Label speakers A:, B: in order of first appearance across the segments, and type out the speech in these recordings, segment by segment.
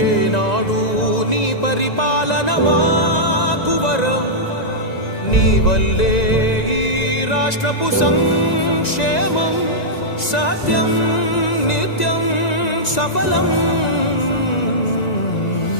A: ఏనాడు నీ పరిపాలన మాకు వరం నీ వల్లే ఈ రాష్ట్రపు సంక్షేమం సత్యం నిత్యం సఫలం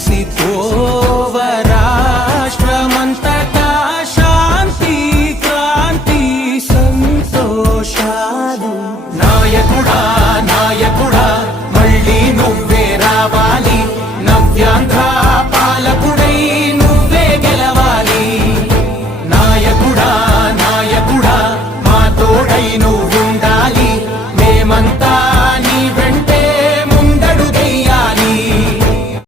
B: si.